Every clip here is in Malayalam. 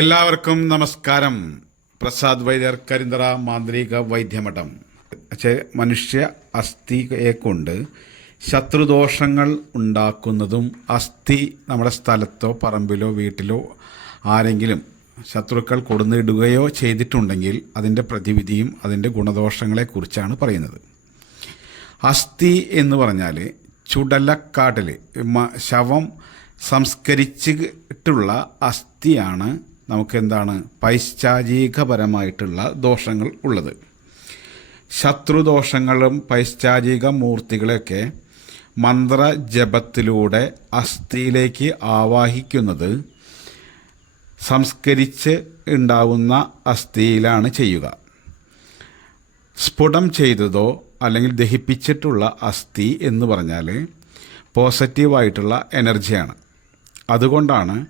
എല്ലാവർക്കും നമസ്കാരം. പ്രസാദ് വൈദ്യർ കരിന്തറ മാന്ത്രിക വൈദ്യമഠം. മനുഷ്യ അസ്ഥിയെ കൊണ്ട് ശത്രുദോഷങ്ങൾ ഉണ്ടാക്കുന്നതും അസ്ഥി നമ്മുടെ സ്ഥലത്തോ പറമ്പിലോ വീട്ടിലോ ആരെങ്കിലും ശത്രുക്കൾ കൊടുന്നിടുകയോ ചെയ്തിട്ടുണ്ടെങ്കിൽ അതിന്റെ പ്രതിവിധിയും അതിന്റെ ഗുണദോഷങ്ങളെക്കുറിച്ചാണ് പറയുന്നത്. അസ്ഥി എന്ന് പറഞ്ഞാൽ ചുടലക്കാട്ടിൽ ശവം സംസ്കരിച്ചിട്ടുള്ള അസ്ഥിയാണ് നമുക്ക് എന്താണ് പൈശാചികപരമായിട്ടുള്ള ദോഷങ്ങൾ ഉള്ളത്. ശത്രുദോഷങ്ങളും പൈശ്ചാചിക മൂർത്തികളെയൊക്കെ മന്ത്രജപത്തിലൂടെ അസ്ഥിയിലേക്ക് ആവാഹിക്കുന്നത് സംസ്കരിച്ച് ഉണ്ടാവുന്ന അസ്ഥിയിലാണ് ചെയ്യുക. സ്ഫുടം ചെയ്തതോ അല്ലെങ്കിൽ ദഹിപ്പിച്ചിട്ടുള്ള അസ്ഥി എന്ന് പറഞ്ഞാൽ പോസിറ്റീവായിട്ടുള്ള എനർജിയാണ്. അതുകൊണ്ടാണ്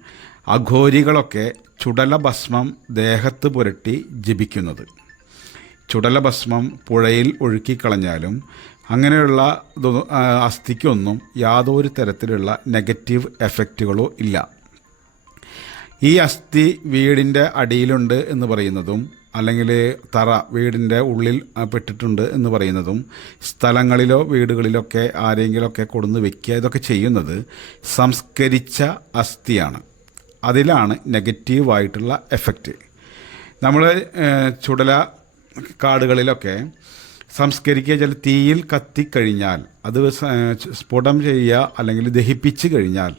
അഘോരികളൊക്കെ ചുടലഭസ്മം ദേഹത്ത് പുരട്ടി ജപിക്കുന്നത്. ചുടലഭസ്മം പുഴയിൽ ഒഴുക്കിക്കളഞ്ഞാലും അങ്ങനെയുള്ള അസ്ഥിക്കൊന്നും യാതൊരു തരത്തിലുള്ള നെഗറ്റീവ് എഫക്റ്റുകളോ ഇല്ല. ഈ അസ്ഥി വീടിന്റെ അടിയിലുണ്ട് എന്ന് പറയുന്നതും അല്ലെങ്കിൽ തറ വീടിന്റെ ഉള്ളിൽ പെട്ടിട്ടുണ്ട് എന്ന് പറയുന്നതും സ്ഥലങ്ങളിലോ വീടുകളിലൊക്കെ ആരെങ്കിലുമൊക്കെ കൊടുന്ന് വെക്കുക ഇതൊക്കെ ചെയ്യുന്നത് സംസ്കരിച്ച അസ്ഥിയാണ്. അതിലാണ് നെഗറ്റീവായിട്ടുള്ള എഫക്റ്റ്. നമ്മൾ ചുടല കാടുകളിലൊക്കെ സംസ്കരിക്കുക ചില തീയിൽ കത്തിക്കഴിഞ്ഞാൽ അത് സ്ഫുടം ചെയ്യുക അല്ലെങ്കിൽ ദഹിപ്പിച്ച് കഴിഞ്ഞാൽ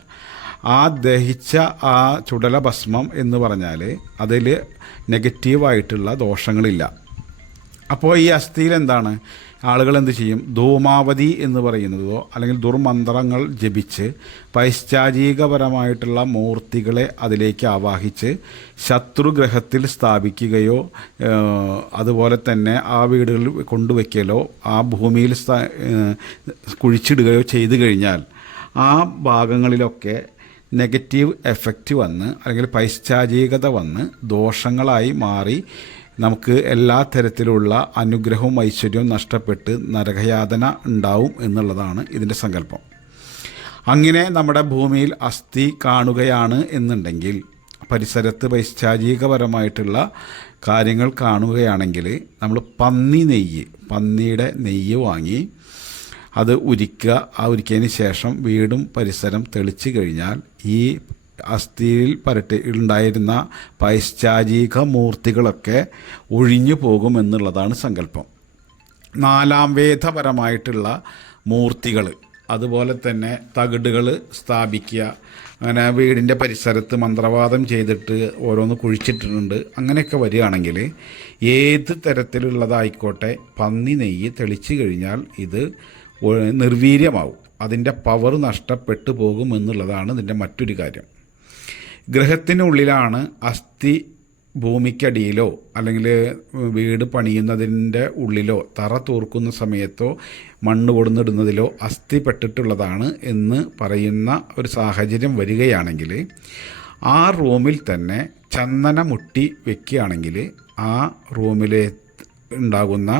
ആ ദഹിച്ച ആ ചുടല ഭസ്മം എന്ന് പറഞ്ഞാൽ അതിൽ നെഗറ്റീവായിട്ടുള്ള ദോഷങ്ങളില്ല. അപ്പോൾ ഈ അസ്ഥിയിൽ എന്താണ്? ആളുകൾ എന്ത് ചെയ്യും? ധൂമാവതി എന്ന് പറയുന്നതോ അല്ലെങ്കിൽ ദുർമന്ത്രങ്ങൾ ജപിച്ച് പൈശാചികപരമായിട്ടുള്ള മൂർത്തികളെ അതിലേക്ക് ആവാഹിച്ച് ശത്രുഗ്രഹത്തിൽ സ്ഥാപിക്കുകയോ അതുപോലെ തന്നെ ആ വീടുകളിൽ കൊണ്ടുവയ്ക്കലോ ആ ഭൂമിയിൽ കുഴിച്ചിടുകയോ ചെയ്തു കഴിഞ്ഞാൽ ആ ഭാഗങ്ങളിലൊക്കെ നെഗറ്റീവ് എഫക്റ്റ് വന്ന് അല്ലെങ്കിൽ പൈശ്ചാചികത വന്ന് ദോഷങ്ങളായി മാറി നമുക്ക് എല്ലാ തരത്തിലുള്ള അനുഗ്രഹവും ഐശ്വര്യവും നഷ്ടപ്പെട്ട് നരകയാതന ഉണ്ടാവും എന്നുള്ളതാണ് ഇതിന്റെ സങ്കല്പം. അങ്ങനെ നമ്മുടെ ഭൂമിയിൽ അസ്ഥി കാണുകയാണ് എന്നുണ്ടെങ്കിൽ പരിസരത്ത് പൈശാചികപരമായിട്ടുള്ള കാര്യങ്ങൾ കാണുകയാണെങ്കിൽ നമ്മൾ പന്നി നെയ്യ് പന്നിയുടെ നെയ്യ് വാങ്ങി അത് ഉരിക്കുക ആ ഉരിക്കതിന് ശേഷം വീടും പരിസരം തെളിച്ച് കഴിഞ്ഞാൽ ഈ അസ്ഥിയിൽ പരട്ടി ഉണ്ടായിരുന്ന പൈശ്ചാചിക മൂർത്തികളൊക്കെ ഒഴിഞ്ഞു പോകുമെന്നുള്ളതാണ് സങ്കല്പം. നാലാം വേദപരമായിട്ടുള്ള മൂർത്തികൾ അതുപോലെ തന്നെ തകിടുകൾ സ്ഥാപിക്കുക അങ്ങനെ വീടിന്റെ പരിസരത്ത് മന്ത്രവാദം ചെയ്തിട്ട് ഓരോന്ന് കുഴിച്ചിട്ടിട്ടുണ്ട് അങ്ങനെയൊക്കെ വരികയാണെങ്കിൽ ഏത് തരത്തിലുള്ളതായിക്കോട്ടെ പന്നി നെയ്യ് തെളിച്ചു കഴിഞ്ഞാൽ ഇത് നിർവീര്യമാവും. അതിന്റെ പവർ നഷ്ടപ്പെട്ടു പോകുമെന്നുള്ളതാണ് ഇതിന്റെ മറ്റൊരു കാര്യം. ഗ്രഹത്തിനുള്ളിലാണ് അസ്ഥി ഭൂമിക്കടിയിലോ അല്ലെങ്കിൽ വീട് പണിയുന്നതിന്റെ ഉള്ളിലോ തറ തൂർക്കുന്ന സമയത്തോ മണ്ണ് കൊടുന്നിടുന്നതിലോ അസ്ഥി പെട്ടിട്ടുള്ളതാണ് എന്ന് പറയുന്ന ഒരു സാഹചര്യം വരികയാണെങ്കിൽ ആ റൂമിൽ തന്നെ ചന്ദന മുട്ടി വെക്കുകയാണെങ്കിൽ ആ റൂമിലെ ഉണ്ടാകുന്ന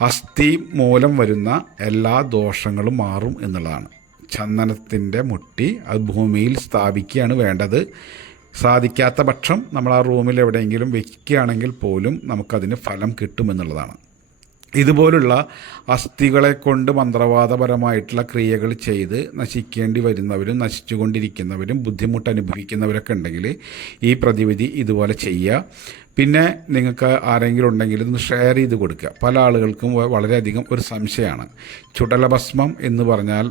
അസ്ഥി മൂലം വരുന്ന എല്ലാ ദോഷങ്ങളും മാറും എന്നുള്ളതാണ്. ചന്ദനത്തിന്റെ മുട്ടി അത് ഭൂമിയിൽ സ്ഥാപിക്കുകയാണ് വേണ്ടത്. സാധിക്കാത്ത പക്ഷം നമ്മൾ ആ റൂമിൽ എവിടെയെങ്കിലും വയ്ക്കുകയാണെങ്കിൽ പോലും നമുക്കതിന് ഫലം കിട്ടുമെന്നുള്ളതാണ് ഇതുപോലുള്ള അസ്ഥികളെ കൊണ്ട് മന്ത്രവാദപരമായിട്ടുള്ള ക്രിയകൾ ചെയ്ത് നശിക്കേണ്ടി വരുന്നവരും നശിച്ചുകൊണ്ടിരിക്കുന്നവരും ബുദ്ധിമുട്ട് അനുഭവിക്കുന്നവരൊക്കെ ഉണ്ടെങ്കിൽ ഈ പ്രതിവിധി ഇതുപോലെ ചെയ്യുക. പിന്നെ നിങ്ങൾക്ക് ആരെങ്കിലും ഉണ്ടെങ്കിൽ ഇതൊന്ന് ഷെയർ ചെയ്ത് കൊടുക്കുക. പല ആളുകൾക്കും വളരെയധികം ഒരു സംശയമാണ്. ചുടലഭസ്മം എന്ന് പറഞ്ഞാൽ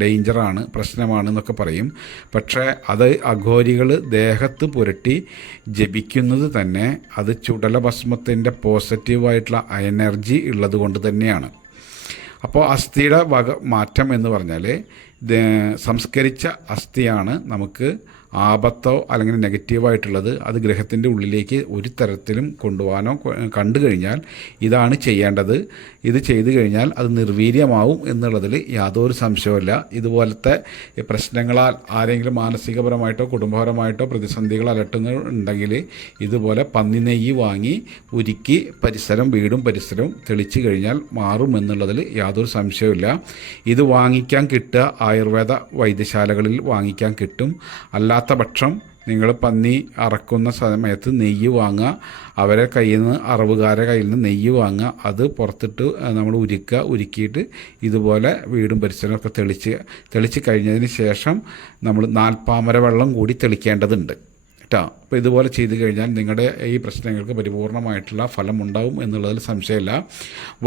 ഡേഞ്ചറാണ് പ്രശ്നമാണ് എന്നൊക്കെ പറയും. പക്ഷേ അത് അഘോരികൾ ദേഹത്ത് പുരട്ടി ജപിക്കുന്നത് തന്നെ അത് ചുടലഭസ്മത്തിന്റെ പോസിറ്റീവായിട്ടുള്ള എനർജി ഉള്ളത് കൊണ്ട് തന്നെയാണ്. അപ്പോൾ അസ്ഥിയുടെ വക മാറ്റം എന്ന് പറഞ്ഞാൽ സംസ്കരിച്ച അസ്ഥിയാണ് നമുക്ക് ആപത്തോ അല്ലെങ്കിൽ നെഗറ്റീവായിട്ടുള്ളത് അത് ഗ്രഹത്തിന്റെ ഉള്ളിലേക്ക് ഒരു തരത്തിലും കൊണ്ടുപോകാനോ കണ്ടു കഴിഞ്ഞാൽ ഇതാണ് ചെയ്യേണ്ടത്. ഇത് ചെയ്തു കഴിഞ്ഞാൽ അത് നിർവീര്യമാവും എന്നുള്ളതിൽ യാതൊരു സംശയവുമില്ല. ഇതുപോലത്തെ പ്രശ്നങ്ങളാൽ ആരെങ്കിലും മാനസികപരമായിട്ടോ കുടുംബപരമായിട്ടോ പ്രതിസന്ധികൾ അലട്ടുന്നുണ്ടെങ്കിൽ ഇതുപോലെ പന്നി നെയ്യ് വാങ്ങി ഉരുക്കി പരിസരം വീടും പരിസരവും തെളിച്ചു കഴിഞ്ഞാൽ മാറും എന്നുള്ളതിൽ യാതൊരു സംശയവുമില്ല. ഇത് വാങ്ങിക്കാൻ കിട്ടുക ആയുർവേദ വൈദ്യശാലകളിൽ വാങ്ങിക്കാൻ കിട്ടും. അല്ലാത്ത പക്ഷം നിങ്ങൾ പന്നി അറക്കുന്ന സമയത്ത് നെയ്യ് വാങ്ങുക അവരെ കയ്യിൽ നിന്ന് അറവുകാരെ കയ്യിൽ നിന്ന് നെയ്യ് വാങ്ങുക അത് പുറത്തിട്ട് നമ്മൾ ഉരുക്കുക ഉരുക്കിയിട്ട് ഇതുപോലെ വീടും പരിസരമൊക്കെ തെളിച്ച് തെളിച്ച് കഴിഞ്ഞതിന് ശേഷം നമ്മൾ നാൽപ്പാമര വെള്ളം കൂടി തെളിക്കേണ്ടതുണ്ട്. കേട്ടോ അപ്പോൾ ഇതുപോലെ ചെയ്തു കഴിഞ്ഞാൽ നിങ്ങളുടെ ഈ പ്രശ്നങ്ങൾക്ക് പരിപൂർണമായിട്ടുള്ള ഫലം ഉണ്ടാവും എന്നുള്ളതിൽ സംശയമില്ല.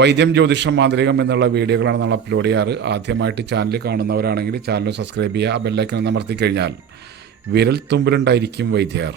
വൈദ്യം ജ്യോതിഷം മാന്ത്രികം എന്നുള്ള വീഡിയോകളാണ് നമ്മൾ അപ്ലോഡ് ചെയ്യാറ്. ആദ്യമായിട്ട് ചാനൽ കാണുന്നവരാണെങ്കിൽ ചാനൽ സബ്സ്ക്രൈബ് ചെയ്യുക ബെല്ലൈക്കൻ അമർത്തി കഴിഞ്ഞാൽ. വിരൽ തുമ്പിലുണ്ടായിരിക്കും വൈദ്യർ.